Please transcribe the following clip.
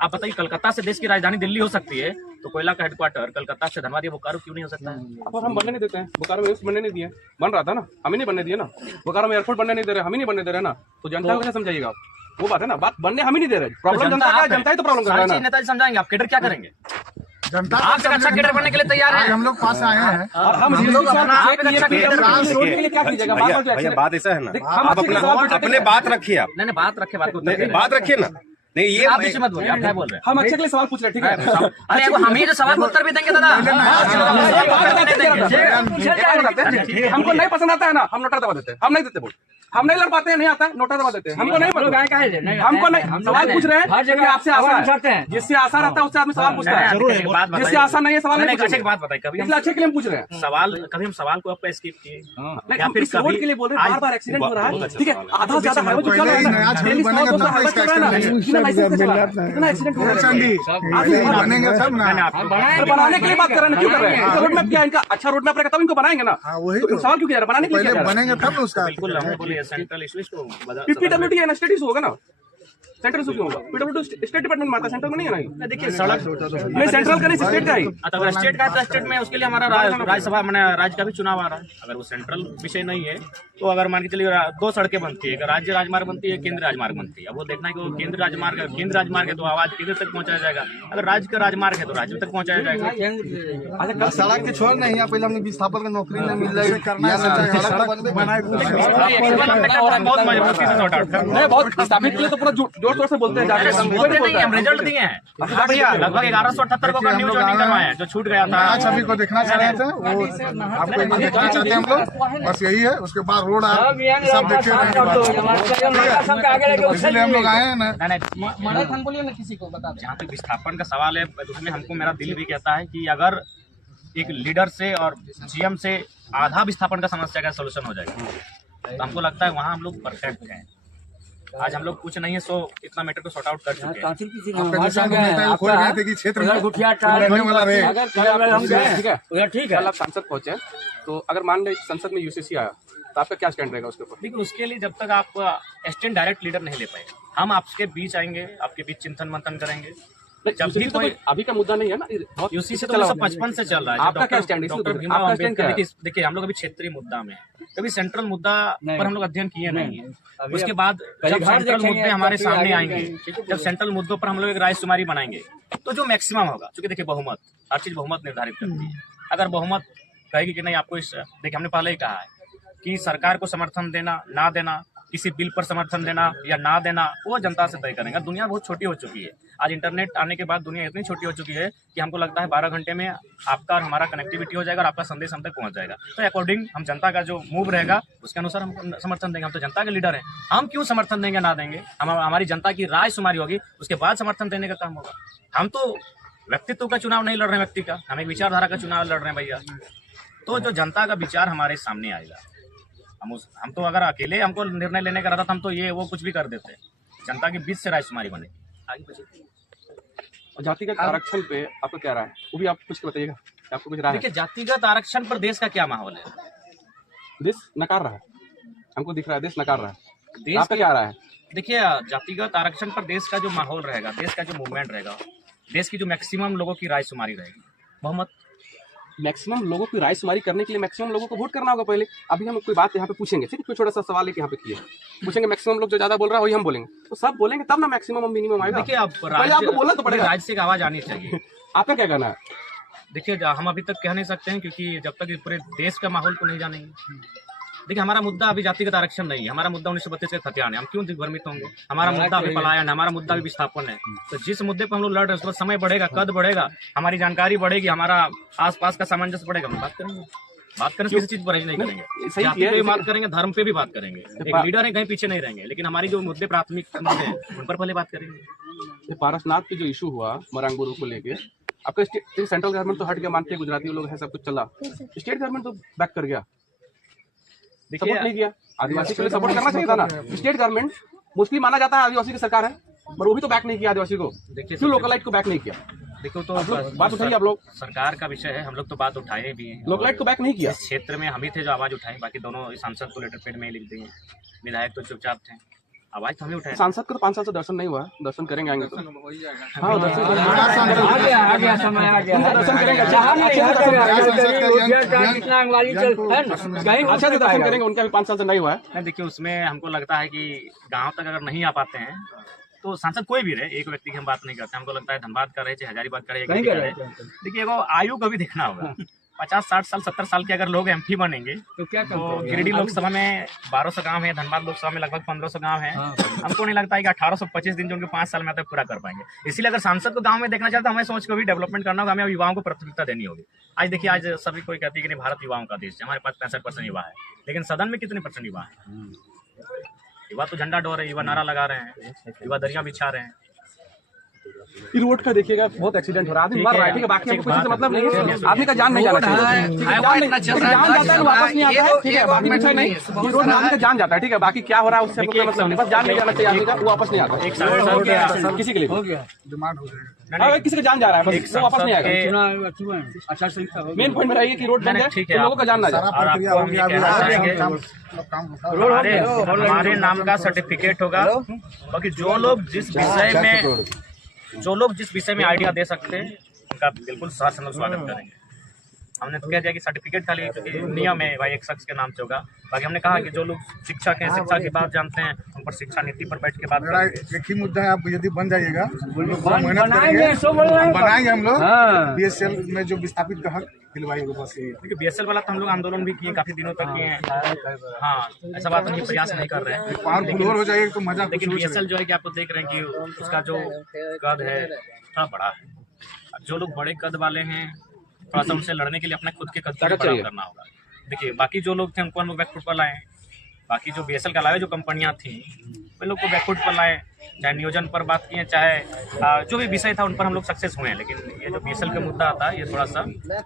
आप बताइए, कलकत्ता से देश की राजधानी दिल्ली हो सकती है, तो कोयला का हेडक्वार्टर कलकत्ता से धनबाद या बोकारो क्यों नहीं हो सकता है? अब हम बनने नहीं देते हैं। बोकारो में बनने नहीं दिए, बन रहा था ना, हम ही नहीं बनने दिए ना। बोकारो में एयरपोर्ट बनने नहीं दे रहे, हम ही नहीं बनने दे रहे ना। तो जनता को कैसे समझाइएगा आप? वो बात है ना, बात बनने हम ही नहीं दे रहे। प्रॉब्लम जनता का है, जनता ही तो प्रॉब्लम कर रहा है ना। नेताजी समझाएंगे, आप केडर क्या करेंगे? जनता आप एक अच्छा केडर बनने के लिए तैयार है। हम लोग पास आए हैं और हम लोग रोड के लिए क्या कीजिएगा? भैया बात ऐसा है ना, आप अपने बात रखिए, आप नहीं बात रखे, बात रखिए ना। नहीं ये आप बीच मत बोलिए, आप क्या बोल रहे हैं? हम अच्छे के लिए सवाल पूछ रहे हैं, ठीक है? अरे वो हम ही जो सवाल का उत्तर भी देंगे दादा। हमको नहीं पसंद आता है ना, हम नोटा दबा देते हैं। हम नहीं देते वोट, हम नहीं लड़ पाते हैं, नहीं आता है, नोटा दबा देते हैं। हमको नहीं हमको नहीं, सवाल पूछ रहे हैं। हर जगह आपसे आशा है, जिससे आशा रहता है उससे आदमी सवाल पूछता है। जिससे आशा नहीं है सवाल नहीं पूछेंगे। बात बताइए, कभी इसलिए अच्छे के लिए हम पूछ रहे हैं सवाल, कभी हम सवाल को आपका स्किप किए नहीं, हम इस रोड के लिए बोल रहे हैं। बार बार एक्सीडेंट हो रहा है, ठीक है? आधा से ज्यादा हाईवे जो चल रहा है ना, डेली 100-200 हाईवे चल रहा है ना, बिना लाइसेंस के चला रहा है। इतना एक्सीडेंट हो रहा है। बनेंगे सब ना, बनाने के लिए बात कर रहे हैं, क्यों कर रहे हैं? रोड मैप क्या इनका अच्छा रोड मैप रहेगा तब इनको बनाएंगे ना। वही तो सवाल क्यों किया? बनाने के लिए पहले बनेंगे तब ना उसका। बिल्कुल हम बोलिए सेंट्रल इश्यूज को पीडब्ल्यूडी है ना, स्टेट इशू होगा ना। सेंट्रल इशू क्यों होगा? पीडब्ल्यूडी स्टेट डिपार्टमेंट में आता है, सेंट्रल में नहीं है ना। देखिए सड़क नहीं, सेंट्रल का नहीं, स्टेट का ही। अगर स्टेट का है तो स्टेट में उसके लिए हमारा राज्यसभा मैंने राज्य का भी चुनाव आ रहा है। अगर वो सेंट्रल विषय नहीं है तो अगर मान के चलिए 2 सड़कें बनती है, अगर राज्य राजमार्ग बनती है, केंद्र राजमार्ग बनती है, अब वो देखना है कि वो केंद्र राजमार्ग है तो आवाज केंद्र तक पहुंचाया जाएगा। अगर राज्य का राजमार्ग है तो राज्य तक पहुंचाया जाएगा। अच्छा, कल सड़क के छोड़ नहीं, पहले हमने विस्थापन का नौकरी नहीं मिल रही बहुत स्थापित के लिए तो पूरा जोर शोर से बोलते हैं। हम रिजल्ट दिए हैं भैया, लगभग 1178 को न्यूज ज्वाइनिंग करवाए हैं, जो छूट गया था। छवि को देखना चाह रहे थे, वो आपको देखना चाहते हैं हम लोग, बस यही है। उसके बाद रोड सब देखे इसलिए हम लोग आए हैं ना। जहाँ तक विस्थापन का सवाल है, उसमें हमको मेरा दिल भी कहता है कि अगर एक लीडर से और सीएम से आधा विस्थापन का समस्या का सोल्यूशन हो जाएगा तो हमको लगता है वहाँ हम लोग परफेक्ट हैं। आज हम लोग कुछ नहीं है, सो इतना मैटर को सॉर्ट आउट कर चुके हैं। ठीक है, आप संसद पहुंचे तो अगर मान ले संसद में यूसीसी आया तो आपका क्या स्टैंड रहेगा उसके ऊपर? लेकिन उसके लिए जब तक आप स्टैंड डायरेक्ट लीडर नहीं ले पाए, हम आपके बीच आएंगे, आपके बीच चिंतन मंथन करेंगे। जब भी कोई अभी का मुद्दा नहीं है ना, यूसीसी तो 1955 से चल रहा है। आपका क्या स्टैंड है? डॉक्टर भीमराव अम्बेडकर, देखिए हम लोग अभी क्षेत्रीय मुद्दा में है, कभी सेंट्रल मुद्दा पर हम लोग अध्ययन किए नहीं है। उसके बाद जब सेंट्रल मुद्दे हमारे सामने आएंगे, जब सेंट्रल मुद्दों पर हम लोग एक रायशुमारी बनाएंगे तो जो मैक्सिमम होगा, क्योंकि देखिए बहुमत, हर चीज बहुमत निर्धारित करती है। अगर बहुमत कहेगी कि नहीं आपको इस, देखिए हमने पहले ही कहा है कि सरकार को समर्थन देना ना देना, किसी बिल पर समर्थन देना या ना देना, वो जनता से तय करेंगे। दुनिया बहुत छोटी हो चुकी है। आज इंटरनेट आने के बाद दुनिया इतनी छोटी हो चुकी है कि हमको लगता है 12 घंटे में आपका और हमारा कनेक्टिविटी हो जाएगा और आपका संदेश हम तक पहुंच जाएगा। तो अकॉर्डिंग हम जनता का जो मूव रहेगा उसके अनुसार हम समर्थन देंगे। हम तो जनता के लीडर हैं, हम क्यों समर्थन देंगे ना देंगे? हम हमारी जनता की राय शुमारी होगी, उसके बाद समर्थन देने का काम होगा। हम तो व्यक्तित्व का चुनाव नहीं लड़ रहे हैं, व्यक्ति का, हम एक विचारधारा का चुनाव लड़ रहे हैं भैया। तो जो जनता का विचार हमारे सामने आएगा, हम तो अगर अकेले हमको निर्णय लेने का रहता था, हम तो ये वो कुछ भी कर देते। जनता के बीच से रायशुमारी बने आगे। जातिगत आरक्षण पे आपका क्या राय है, वो भी आप कुछ बताइएगा, आपको कुछ राय है? देखिए, जातिगत आरक्षण पर देश का क्या माहौल है? देश नकार रहा है, हमको दिख रहा है देश नकार रहा है। देश आपका क्या राय है? देखिए, जातिगत आरक्षण पर देश का जो माहौल रहेगा, देश का जो मूवमेंट रहेगा, देश की जो मैक्सिमम लोगों की रायशुमारी रहेगी, बहुमत मैक्सिमम लोगों की रायशुमारी करने के लिए मैक्सिमम लोगों को वोट करना होगा पहले। अभी हम कोई बात यहाँ पे पूछेंगे, ठीक है, कोई छोटा सा सवाल है कि यहाँ पे किए पूछेंगे, मैक्सिमम लोग जो ज्यादा बोल रहा है वही हम बोलेंगे, तो सब बोलेंगे तब ना मैक्सिमम और मिनिमम आएगा। देखिए, आप पहले आपको बोलना तो पड़ेगा, राज्य से एक आवाज आनी चाहिए। आपका क्या कहना है? देखिए, हम अभी तक कह नहीं सकते हैं, क्योंकि जब तक पूरे देश का माहौल को नहीं जानेंगे। देखिए, हमारा मुद्दा अभी जातिगत आरक्षण नहीं है, हमारा मुद्दा 1932 का खतियान है। हम क्यों दिग्भ्रमित होंगे? हमारा मुद्दा अभी पलायन, हमारा मुद्दा अभी विस्थापन है। तो जिस मुद्दे पर हम लोग लड़ रहे हैं, उस पर समय बढ़ेगा, कद बढ़ेगा, हमारी जानकारी बढ़ेगी, हमारा आसपास का सामंजस्य बढ़ेगा, हम बात करेंगे। बात करें किसी चीज पर नहीं करेंगे, जाति पे भी बात करेंगे, धर्म पे भी बात करेंगे। एक लीडर है, कहीं पीछे नहीं रहेंगे, लेकिन हमारी जो मुद्दे प्राथमिक मुद्दे हैं उन पर पहले बात करेंगे। पारसनाथ की जो इशू हुआ मरांगुरु को लेके, आपका सेंट्रल गवर्नमेंट तो हट गया, मानते हैं गुजराती लोग हैं, सब कुछ चला, स्टेट गवर्नमेंट तो बैक कर गया, सपोर्ट नहीं किया। आदिवासी के लिए सपोर्ट करना चाहिए था ना। स्टेट गवर्नमेंट मुस्लिम माना जाता है, आदिवासी की सरकार है, पर वो भी तो बैक नहीं किया आदिवासी को। देखिए, क्यों लोकलाइट को बैक नहीं किया? देखो, तो बात उठाइए आप लोग, सरकार का विषय है, हम लोग तो बात उठाए भी हैं। लोकलाइट को बैक नहीं किया। इस क्षेत्र में हम ही थे जो आवाज उठाए, बाकी दोनों सांसद को लेटर पेड में लिख दिए, विधायक तो चुपचाप थे। आवाज तो हमें उठाए। सांसद को तो 5 साल से दर्शन नहीं हुआ, दर्शन करेंगे आएंगे तो हाँ दर्शन समय आ गया दर्शन करेंगे अच्छा से दर्शन करेंगे। उनका भी 5 साल से नहीं हुआ है। नहीं, देखिए उसमें हमको लगता है कि गांव तक अगर नहीं आ पाते हैं तो सांसद कोई भी रहे, एक व्यक्ति की हम बात नहीं करते। हमको लगता है धनबाद का रहे चाहे हजारीबाग का रहे, देखिए वो आयु को भी देखना होगा। 50, 60 साल, 70 साल के अगर लोग एमपी बनेंगे तो क्या गिरिडीह लोकसभा में 1200 गांव है, धनबाद लोकसभा में लगभग 1500 गांव है। हमको नहीं लगता है कि 1825 दिन जो उनके 5 साल में तक पूरा कर पाएंगे। इसीलिए अगर सांसद को गांव में देखना चाहते हैं, हमें सोच को भी डेवलपमेंट करना होगा, हमें युवाओं को प्राथमिकता देनी होगी। आज देखिए, आज सभी कोई कहती है कि नहीं भारत युवाओं का देश है, हमारे पास 65% युवा है, लेकिन सदन में कितने % युवा है? युवा तो झंडा डोर रहे हैं, युवा नारा लगा रहे हैं, युवा दरिया बिछा रहे हैं। ये रोड का देखिएगा बहुत एक्सीडेंट हो रहा है, आदमी मर रहा है, ठीक है, बाकी हमको किसी से मतलब नहीं है, आदमी का जान नहीं जाना चाहिए, जान जाता है वापस नहीं आता है, ठीक है, बाकी कुछ नहीं, ये रोड में आदमी का जान जाता है, ठीक है, बाकी क्या हो रहा है उससे हमको मतलब नहीं, बस जान नहीं जाना चाहिए आदमी का, वो वापस नहीं आता किसी के लिए डिमांड हो जाएगा। किसी का जान जा रहा है, बस वो वापस नहीं आएगा। मेन पॉइंट मेरा ये कि रोड बंद है तो लोगों का जान ना जाए। हमारे नाम का सर्टिफिकेट होगा, बाकी जो लोग जिस विषय में आइडिया दे सकते हैं उनका बिल्कुल सहर्ष हम स्वागत करेंगे। हमने तो कह दिया कि सर्टिफिकेट खाली नियम है भाई, एक शख्स के नाम से होगा। बाकी हमने कहा कि जो लोग शिक्षक हैं, शिक्षा की बात जानते हैं, उन पर शिक्षा नीति पर बैठ के बात करेंगे। एक ही मुद्दा है, आप यदि बन जाइएगा बनाएंगे हम लोग BSL में जो विस्थापित ग्राहक दिलवाएंगे, बस यही है। क्योंकि BSL वाला तो हम लोग आंदोलन भी किए, काफी दिनों तक किए हैं। हाँ, ऐसा बात नहीं, प्रयास नहीं कर रहे हैं, हो जाएगा तो मजा। लेकिन BSL जो है कि आपको देख रहे हैं कि उसका जो कद है थोड़ा बड़ा है। जो लोग बड़े कद वाले हैं, थोड़ा सा उनसे लड़ने के लिए अपना खुद के कद को बड़ा करना होगा। देखिए, बाकी जो लोग थे उनको हम लोग बैकफुट पर लाए, बाकी जो BSL के अलावा जो कंपनियां थी वे लोग को बैकफुट पर लाए, चाहे नियोजन पर बात किए, चाहे जो भी विषय था उन पर हम लोग सक्सेस हुए हैं। लेकिन ये जो BSL का मुद्दा आता है ये थोड़ा सा